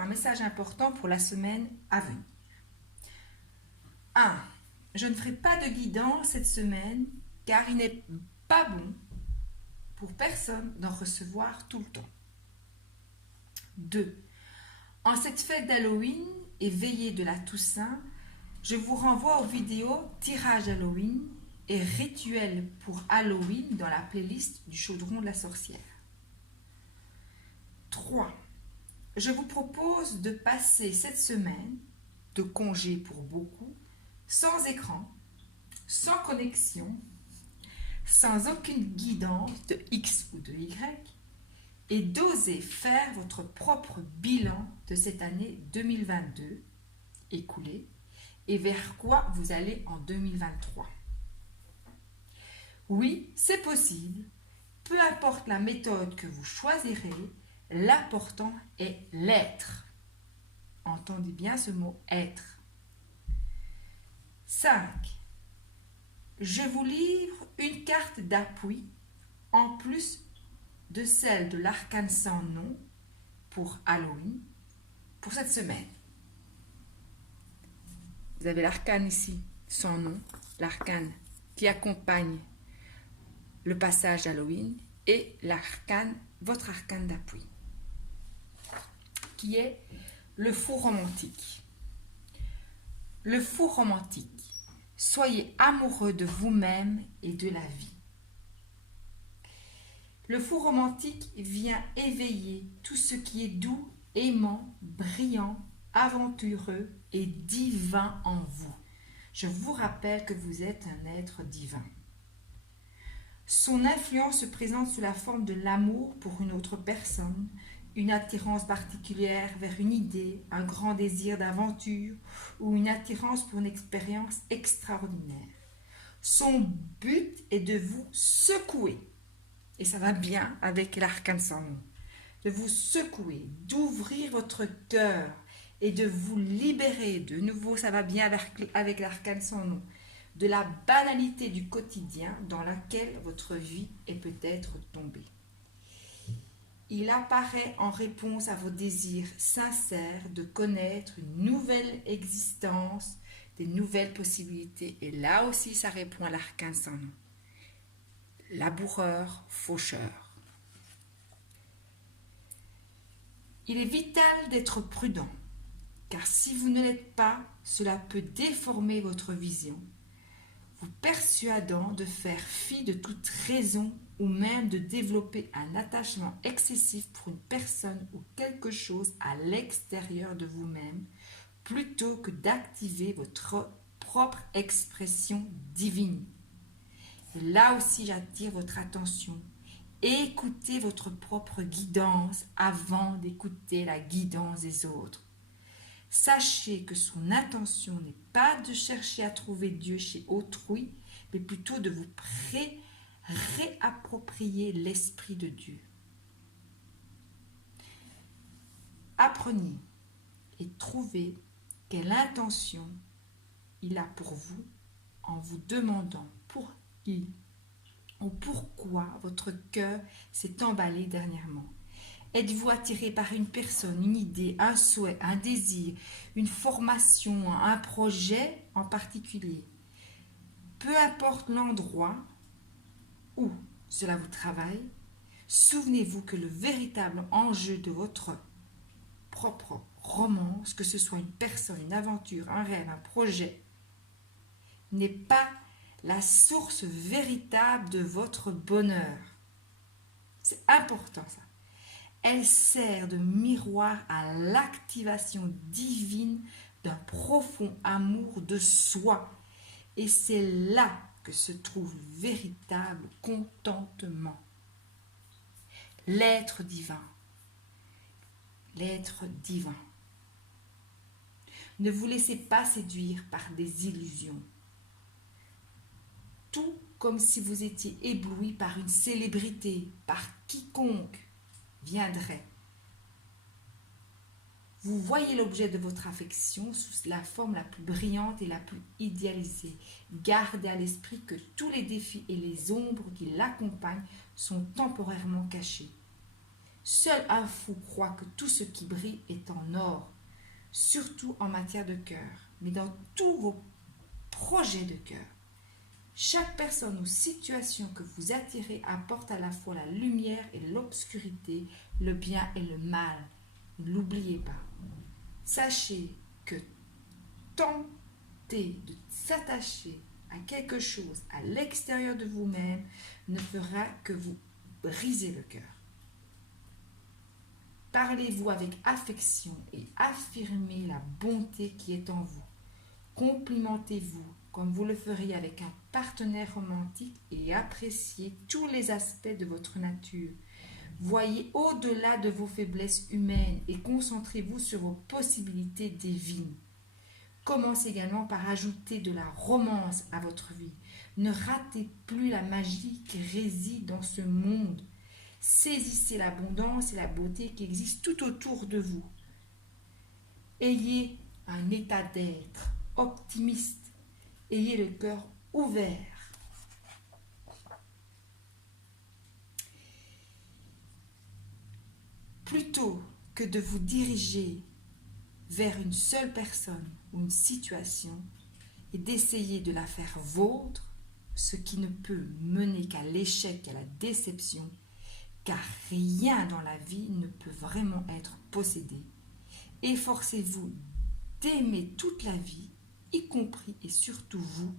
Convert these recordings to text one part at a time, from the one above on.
un message important pour la semaine à venir. 1. Je ne ferai pas de guidance cette semaine car il n'est pas bon pour personne d'en recevoir tout le temps. 2. En cette fête d'Halloween et veillée de la Toussaint, je vous renvoie aux vidéos tirage Halloween et rituels pour Halloween dans la playlist du Chaudron de la Sorcière. 3. Je vous propose de passer cette semaine de congé pour beaucoup, sans écran, sans connexion, sans aucune guidance de X ou de Y, et d'oser faire votre propre bilan de cette année 2022 écoulée et vers quoi vous allez en 2023. Oui, c'est possible. Peu importe la méthode que vous choisirez, l'important est l'être. Entendez bien ce mot être. 5. Je vous livre une carte d'appui en plus de celle de l'arcane sans nom pour Halloween pour cette semaine. Vous avez l'arcane ici sans nom, l'arcane qui accompagne le passage d'Halloween et l'arcane, votre arcane d'appui qui est le fou romantique. Le fou romantique. Soyez amoureux de vous-même et de la vie. Le fou romantique vient éveiller tout ce qui est doux, aimant, brillant, aventureux et divin en vous. Je vous rappelle que vous êtes un être divin. Son influence se présente sous la forme de l'amour pour une autre personne, une attirance particulière vers une idée, un grand désir d'aventure ou une attirance pour une expérience extraordinaire. Son but est de vous secouer, et ça va bien avec l'arcane sans nom, de vous secouer, d'ouvrir votre cœur et de vous libérer, de nouveau ça va bien avec l'arcane sans nom, de la banalité du quotidien dans laquelle votre vie est peut-être tombée. Il apparaît en réponse à vos désirs sincères de connaître une nouvelle existence, des nouvelles possibilités. Et là aussi, ça répond à l'arcane sans nom. Laboureur, faucheur. Il est vital d'être prudent, car si vous ne l'êtes pas, cela peut déformer votre vision, vous persuadant de faire fi de toute raison ou même de développer un attachement excessif pour une personne ou quelque chose à l'extérieur de vous-même, plutôt que d'activer votre propre expression divine. Et là aussi, j'attire votre attention. Écoutez votre propre guidance avant d'écouter la guidance des autres. Sachez que son intention n'est pas de chercher à trouver Dieu chez autrui, mais plutôt de vous réapproprier l'Esprit de Dieu. Apprenez et trouvez quelle intention il a pour vous en vous demandant pour qui ou pourquoi votre cœur s'est emballé dernièrement. Êtes-vous attiré par une personne, une idée, un souhait, un désir, une formation, un projet en particulier? Peu importe l'endroit où cela vous travaille, souvenez-vous que le véritable enjeu de votre propre romance, que ce soit une personne, une aventure, un rêve, un projet, n'est pas la source véritable de votre bonheur. C'est important ça. Elle sert de miroir à l'activation divine d'un profond amour de soi. Et c'est là que se trouve le véritable contentement. L'être divin. L'être divin. Ne vous laissez pas séduire par des illusions. Tout comme si vous étiez ébloui par une célébrité, par quiconque viendrait. Vous voyez l'objet de votre affection sous la forme la plus brillante et la plus idéalisée. Gardez à l'esprit que tous les défis et les ombres qui l'accompagnent sont temporairement cachés. Seul un fou croit que tout ce qui brille est en or, surtout en matière de cœur, mais dans tous vos projets de cœur. Chaque personne ou situation que vous attirez apporte à la fois la lumière et l'obscurité, le bien et le mal. Ne l'oubliez pas. Sachez que tenter de s'attacher à quelque chose à l'extérieur de vous-même ne fera que vous briser le cœur. Parlez-vous avec affection et affirmez la bonté qui est en vous. Complimentez-vous comme vous le feriez avec un partenaire romantique et appréciez tous les aspects de votre nature. Voyez au-delà de vos faiblesses humaines et concentrez-vous sur vos possibilités divines. Commencez également par ajouter de la romance à votre vie. Ne ratez plus la magie qui réside dans ce monde. Saisissez l'abondance et la beauté qui existent tout autour de vous. Ayez un état d'être optimiste. Ayez le cœur ouvert. Plutôt que de vous diriger vers une seule personne ou une situation et d'essayer de la faire vôtre, ce qui ne peut mener qu'à l'échec et à la déception, car rien dans la vie ne peut vraiment être possédé. Efforcez-vous d'aimer toute la vie, y compris et surtout vous,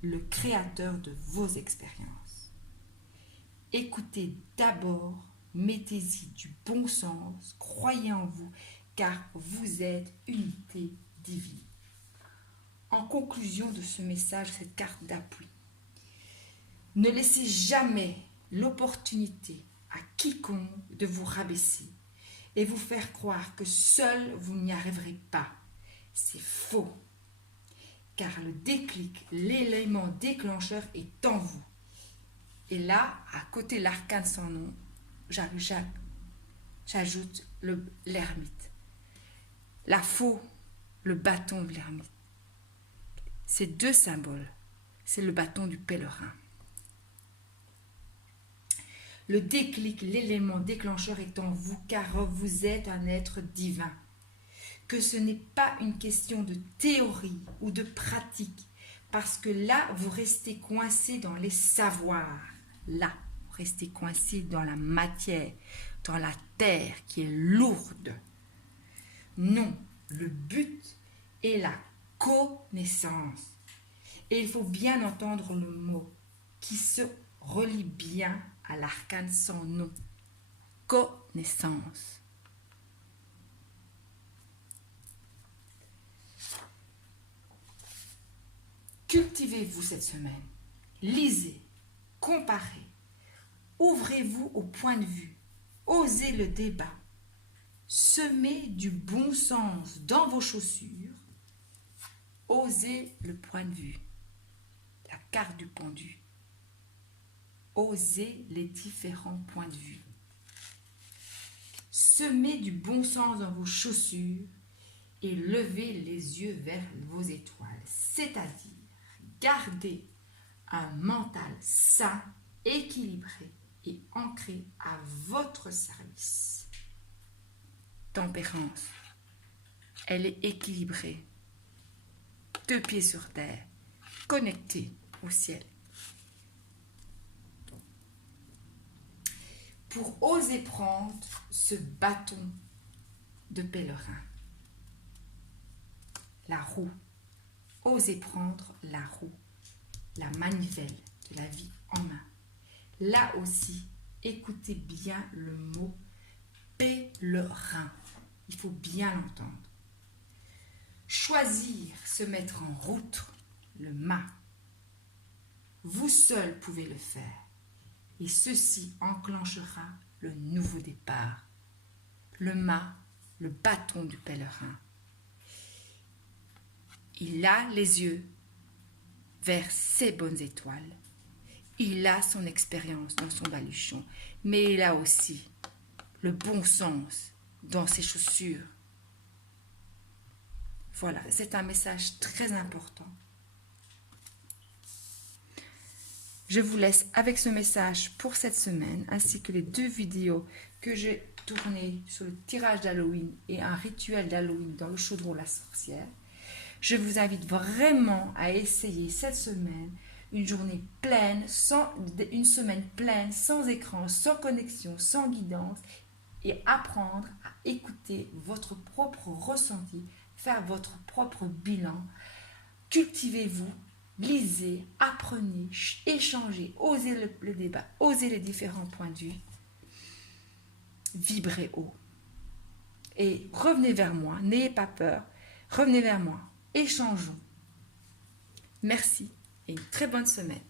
le créateur de vos expériences. Écoutez d'abord, mettez-y du bon sens, croyez en vous, car vous êtes unité divine. En conclusion de ce message, cette carte d'appui, ne laissez jamais l'opportunité à quiconque de vous rabaisser et vous faire croire que seul vous n'y arriverez pas. C'est faux. Car le déclic, l'élément déclencheur est en vous. Et là, à côté de l'arcane sans nom, j'ajoute l'ermite. La faux, le bâton de l'ermite. Ces deux symboles, c'est le bâton du pèlerin. Le déclic, l'élément déclencheur est en vous, car vous êtes un être divin. Que ce n'est pas une question de théorie ou de pratique, parce que là, vous restez coincé dans les savoirs. Là, vous restez coincé dans la matière, dans la terre qui est lourde. Non, le but est la connaissance. Et il faut bien entendre le mot qui se relie bien à l'arcane sans nom. Connaissance. Cultivez-vous cette semaine. Lisez, comparez. Ouvrez-vous au point de vue. Osez le débat. Semez du bon sens dans vos chaussures. Osez le point de vue. La carte du pendu. Osez les différents points de vue. Semez du bon sens dans vos chaussures et levez les yeux vers vos étoiles, c'est-à-dire gardez un mental sain, équilibré et ancré à votre service. Tempérance, elle est équilibrée, 2 pieds sur terre, connectée au ciel. Pour oser prendre ce bâton de pèlerin, la roue, osez prendre la roue, la manivelle de la vie en main. Là aussi, écoutez bien le mot pèlerin. Il faut bien l'entendre. Choisir, se mettre en route, le mât. Vous seul pouvez le faire. Et ceci enclenchera le nouveau départ. Le mât, le bâton du pèlerin. Il a les yeux vers ses bonnes étoiles. Il a son expérience dans son baluchon, mais il a aussi le bon sens dans ses chaussures. Voilà, c'est un message très important. Je vous laisse avec ce message pour cette semaine, ainsi que les 2 vidéos que j'ai tourner sur le tirage d'Halloween et un rituel d'Halloween dans le chaudron La Sorcière. Je vous invite vraiment à essayer cette semaine une journée pleine, une semaine pleine, sans écran, sans connexion, sans guidance, et apprendre à écouter votre propre ressenti, faire votre propre bilan. Cultivez-vous, lisez, apprenez, échangez, osez le débat, osez les différents points de vue. Vibrez haut. Et revenez vers moi, n'ayez pas peur, revenez vers moi, échangeons. Merci et une très bonne semaine.